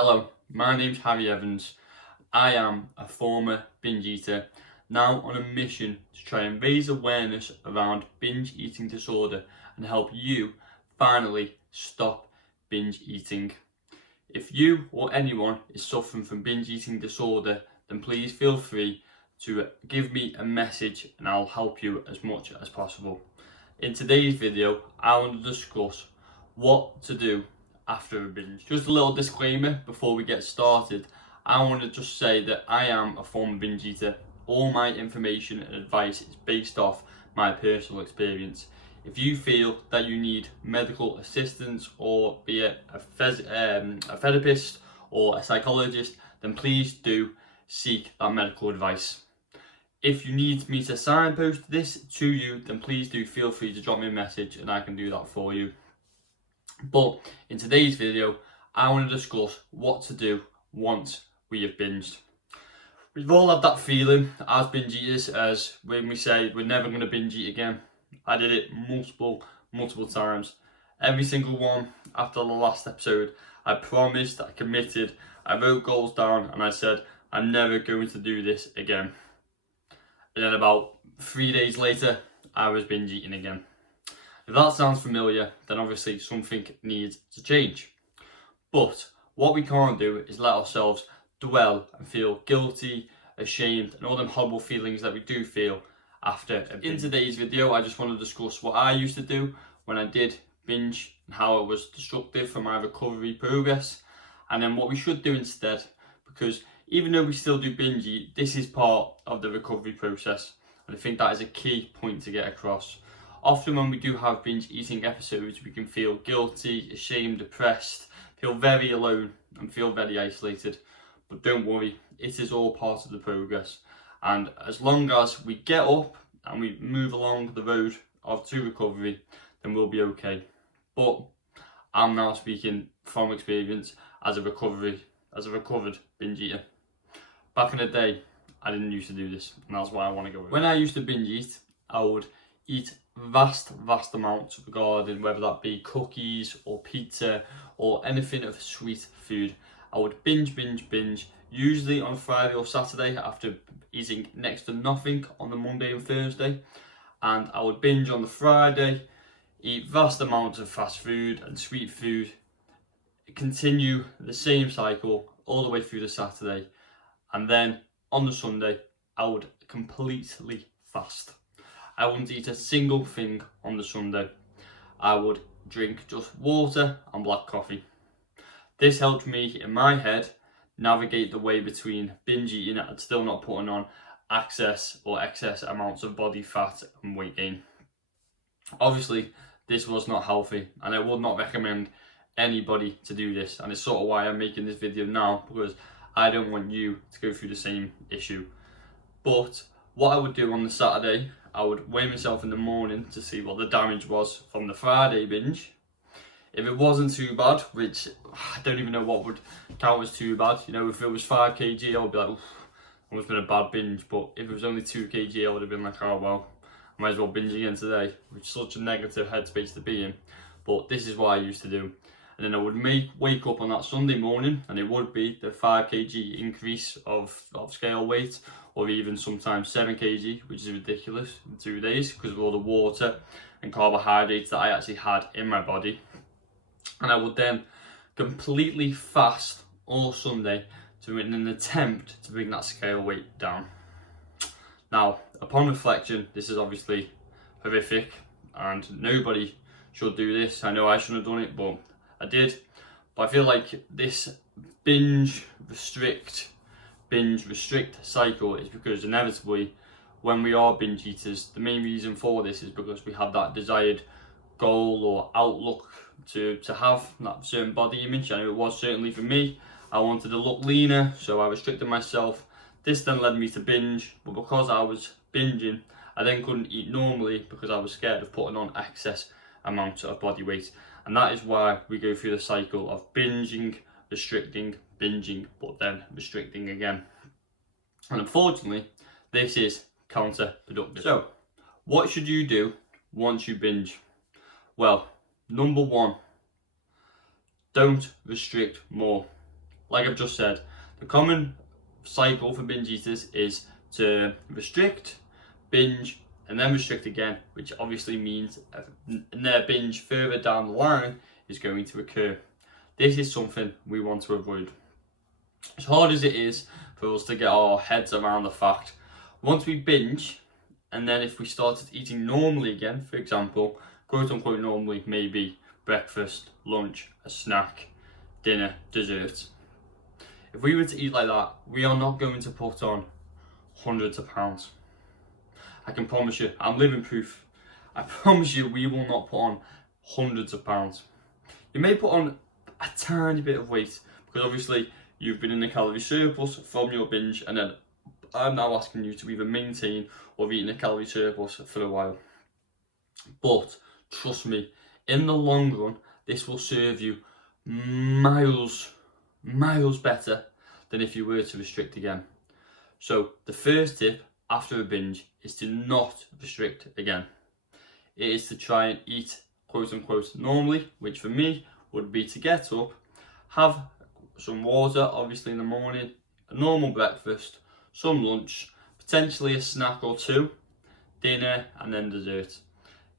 Hello, my name's Harry Evans. I am a former binge eater, now on a mission to try and raise awareness around binge eating disorder and help you finally stop binge eating. If you or anyone is suffering from binge eating disorder, then please feel free to give me a message and I'll help you as much as possible. In today's video, I want to discuss what to do after a binge. Just a little disclaimer before we get started. I want to just say that I am a former binge eater. All my information and advice is based off my personal experience. If you feel that you need medical assistance, or be it a therapist or a psychologist, then please do seek that medical advice. If you need me to signpost this to you, then please do feel free to drop me a message and I can do that for you. But in today's video, I want to discuss what to do once we have binged. We've all had that feeling as binge eaters, as when we say we're never going to binge eat again. I did it multiple times. Every single one after the last episode, I promised, I committed, I wrote goals down and I said, I'm never going to do this again. And then about 3 days later, I was binge eating again. If that sounds familiar, then obviously something needs to change. But what we can't do is let ourselves dwell and feel guilty, ashamed, and all them horrible feelings that we do feel after a binge. In today's video, I just want to discuss what I used to do when I did binge and how it was destructive for my recovery progress, and then what we should do instead, because even though we still do binge eat, this is part of the recovery process, and I think that is a key point to get across. Often when we do have binge eating episodes, we can feel guilty, ashamed, depressed, feel very alone and feel very isolated. But don't worry, it is all part of the progress. And as long as we get up and we move along the road to recovery, then we'll be okay. But I'm now speaking from experience as a recovered binge eater. Back in the day, I didn't used to do this, and that's why I want to go. When I used to binge eat, I would eat vast amounts regarding whether that be cookies or pizza or anything of sweet food. I would binge, usually on Friday or Saturday after eating next to nothing on the Monday and Thursday. And I would binge on the Friday, eat vast amounts of fast food and sweet food, continue the same cycle all the way through the Saturday. And then on the Sunday, I would completely fast. I wouldn't eat a single thing on the Sunday. I would drink just water and black coffee. This helped me, in my head, navigate the way between binge eating and still not putting on excess amounts of body fat and weight gain. Obviously, this was not healthy, and I would not recommend anybody to do this, and it's sort of why I'm making this video now, because I don't want you to go through the same issue. But what I would do on the Saturday, I would weigh myself in the morning to see what the damage was from the Friday binge. If it wasn't too bad, which I don't even know what would count as too bad, you know, if it was 5 kg, I would be like, it must have been a bad binge. But if it was only 2 kg, I would have been like, oh well, I might as well binge again today, which is such a negative headspace to be in. But this is what I used to do. And then I would wake up on that Sunday morning, and it would be the 5 kg increase of scale weight, or even sometimes 7 kg, which is ridiculous in 2 days because of all the water and carbohydrates that I actually had in my body. And I would then completely fast all Sunday in an attempt to bring that scale weight down. Now, upon reflection, this is obviously horrific and nobody should do this. I know I shouldn't have done it, but I did. But I feel like this binge restrict cycle is because inevitably when we are binge eaters, the main reason for this is because we have that desired goal or outlook to have that certain body image. I know it was certainly for me. I wanted to look leaner, so I restricted myself. This then led me to binge, but because I was binging, I then couldn't eat normally because I was scared of putting on excess amounts of body weight. And that is why we go through the cycle of binging, restricting, binging, but then restricting again. And unfortunately, this is counterproductive. So, what should you do once you binge? Well, number one, don't restrict more. like I've just said, the common cycle for binge eaters is to restrict, binge, and then restrict again, which obviously means their binge further down the line is going to occur. This is something we want to avoid. As hard as it is for us to get our heads around the fact, once we binge, and then if we started eating normally again, for example, quote unquote normally, maybe breakfast, lunch, a snack, dinner, dessert. If we were to eat like that, we are not going to put on hundreds of pounds. I can promise you, I'm living proof. I promise you, we will not put on hundreds of pounds. You may put on a tiny bit of weight, because obviously you've been in a calorie surplus from your binge, and then I'm now asking you to either maintain or eat in a calorie surplus for a while. But trust me, in the long run, this will serve you miles better than if you were to restrict again. So the first tip after a binge is to not restrict again. It is to try and eat quote unquote normally, which for me would be to get up, have some water obviously in the morning, a normal breakfast, some lunch, potentially a snack or two, dinner, and then dessert.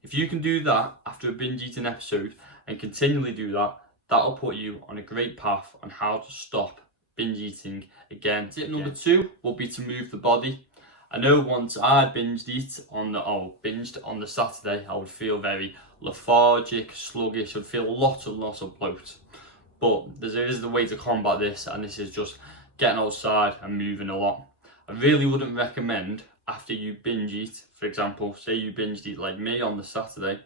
If you can do that after a binge eating episode and continually do that, that'll put you on a great path on how to stop binge eating again. Tip number 2 will be to move the body. I know once I binged on the Saturday, I would feel very lethargic, sluggish, I'd feel lots of bloat. But there is the way to combat this, and this is just getting outside and moving a lot. I really wouldn't recommend after you binge eat, for example, say you binge eat like me on the Saturday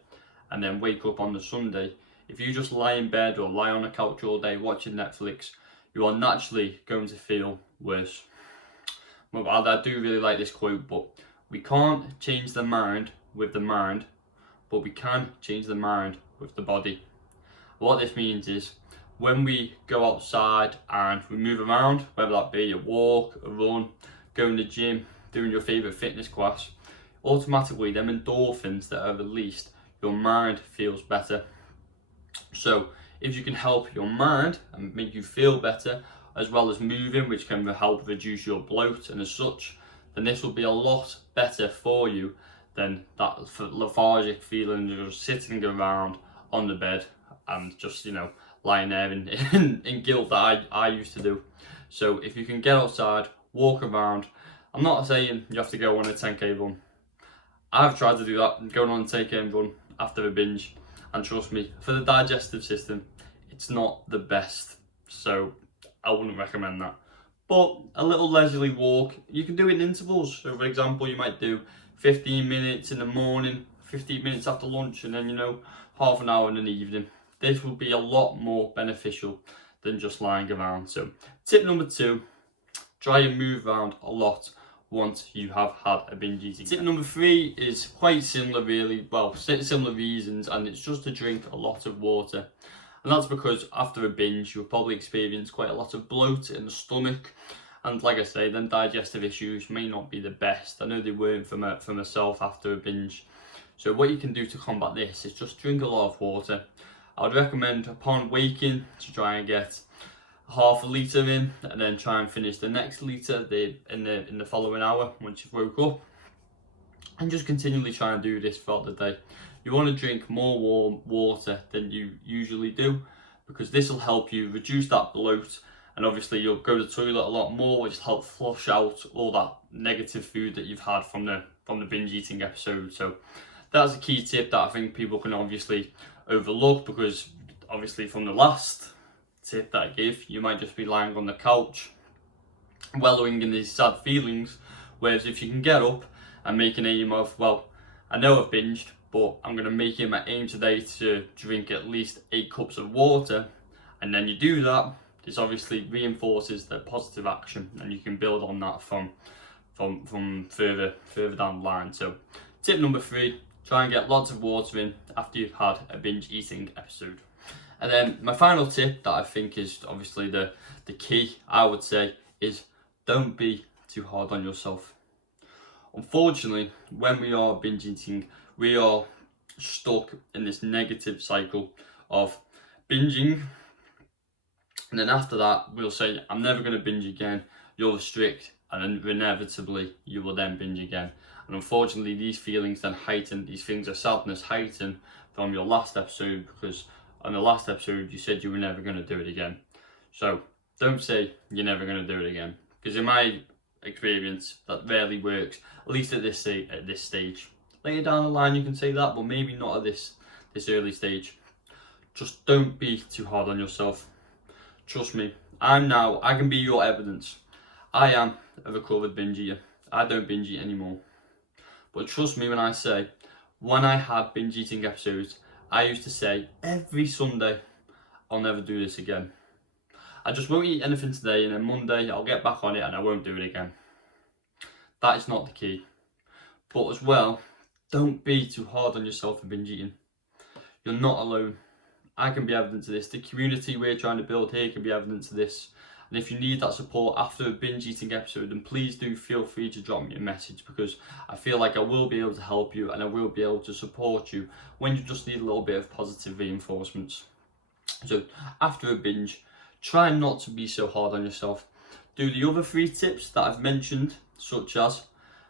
and then wake up on the Sunday. If you just lie in bed or lie on a couch all day watching Netflix, you are naturally going to feel worse. Well, I do really like this quote, but we can't change the mind with the mind, but we can change the mind with the body. What this means is when we go outside and we move around, whether that be a walk, a run, going to the gym, doing your favourite fitness class, automatically them endorphins that are released, your mind feels better. So if you can help your mind and make you feel better, as well as moving, which can help reduce your bloat and as such, then this will be a lot better for you than that lethargic feeling of just sitting around on the bed and just, lying there in guilt that I used to do. So if you can get outside, walk around, I'm not saying you have to go on a 10k run. I've tried to do that, going on a 10k run after a binge, and trust me, for the digestive system, it's not the best. So I wouldn't recommend that. But a little leisurely walk, you can do it in intervals. So for example, you might do 15 minutes in the morning, 15 minutes after lunch, and then half an hour in the evening. This will be a lot more beneficial than just lying around. So tip number 2, try and move around a lot once you have had a binge eating. Tip number 3 is quite similar really, well, similar reasons, and it's just to drink a lot of water. And that's because after a binge, you'll probably experience quite a lot of bloat in the stomach. And like I say, then digestive issues may not be the best. I know they weren't for myself after a binge. So what you can do to combat this is just drink a lot of water. I would recommend upon waking to try and get half a litre in, and then try and finish the next litre in the following hour once you've woke up. And just continually try and do this throughout the day. You want to drink more warm water than you usually do, because this will help you reduce that bloat, and obviously you'll go to the toilet a lot more, which will help flush out all that negative food that you've had from the binge eating episode. So that's a key tip that I think people can obviously overlook, because obviously from the last tip that I gave, you might just be lying on the couch wallowing in these sad feelings, whereas if you can get up and make an aim of, well, I know I've binged, but I'm going to make it my aim today to drink at least 8 cups of water, and then you do that, this obviously reinforces the positive action, and you can build on that from further down the line. So tip number 3, try and get lots of water in after you've had a binge eating episode. And then my final tip that I think is obviously the key, I would say, is don't be too hard on yourself. Unfortunately, when we are binge eating, we are stuck in this negative cycle of binging, And then after that, we'll say, I'm never going to binge again. You'll restrict, and then inevitably, you will then binge again. And unfortunately, these feelings then heighten, these feelings of sadness heighten from your last episode, because on the last episode, you said you were never going to do it again. So don't say you're never going to do it again, because in my experience, that rarely works, at least at this stage. Later down the line, you can say that, but maybe not at this early stage. Just don't be too hard on yourself. Trust me, I can be your evidence. I am a recovered binge eater. I don't binge eat anymore. But trust me when I say, when I had binge eating episodes, I used to say every Sunday, I'll never do this again. I just won't eat anything today, and then Monday I'll get back on it and I won't do it again. That is not the key. But as well, don't be too hard on yourself for binge eating. You're not alone. I can be evidence to this. The community we're trying to build here can be evidence to this. And if you need that support after a binge eating episode, then please do feel free to drop me a message, because I feel like I will be able to help you and I will be able to support you when you just need a little bit of positive reinforcements. So after a binge, try not to be so hard on yourself. Do the other 3 tips that I've mentioned, such as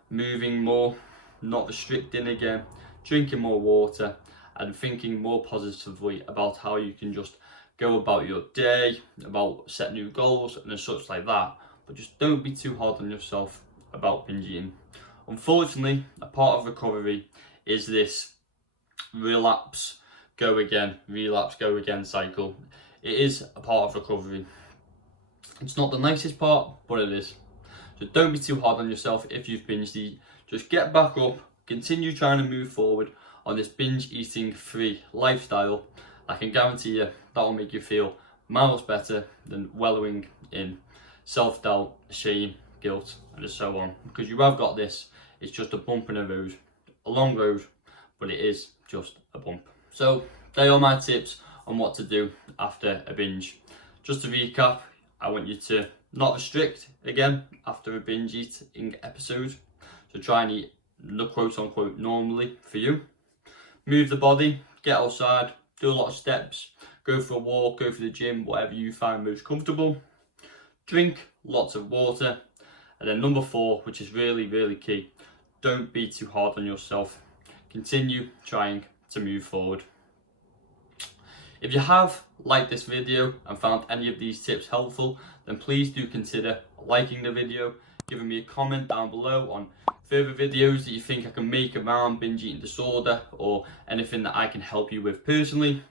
moving more, not restricting again, drinking more water, and thinking more positively about how you can just go about your day, about set new goals and such like that. But just don't be too hard on yourself about binge eating. Unfortunately, a part of recovery is this relapse, go again cycle. It is a part of recovery. It's not the nicest part, but it is. So don't be too hard on yourself if you've binged eat. Just get back up, continue trying to move forward on this binge eating free lifestyle. I can guarantee you that will make you feel miles better than wallowing in self-doubt, shame, guilt, and so on. Because you have got this. It's just a bump in the road, a long road, but it is just a bump. So they are my tips on what to do after a binge. Just to recap, I want you to not restrict again after a binge eating episode. So try and eat the quote unquote normally for you. Move the body, get outside, do a lot of steps, go for a walk, go for the gym, whatever you find most comfortable. Drink lots of water. And then number 4, which is really, really key, don't be too hard on yourself. Continue trying to move forward. If you have liked this video and found any of these tips helpful, then please do consider liking the video, giving me a comment down below on further videos that you think I can make around binge eating disorder, or anything that I can help you with personally.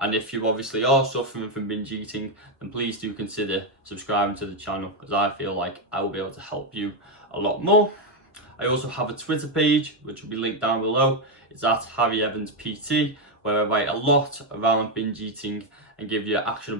And if you obviously are suffering from binge eating, then please do consider subscribing to the channel, as I feel like I will be able to help you a lot more. I also have a Twitter page, which will be linked down below. It's at Harry Evans PT, where I write a lot around binge eating and give you actionable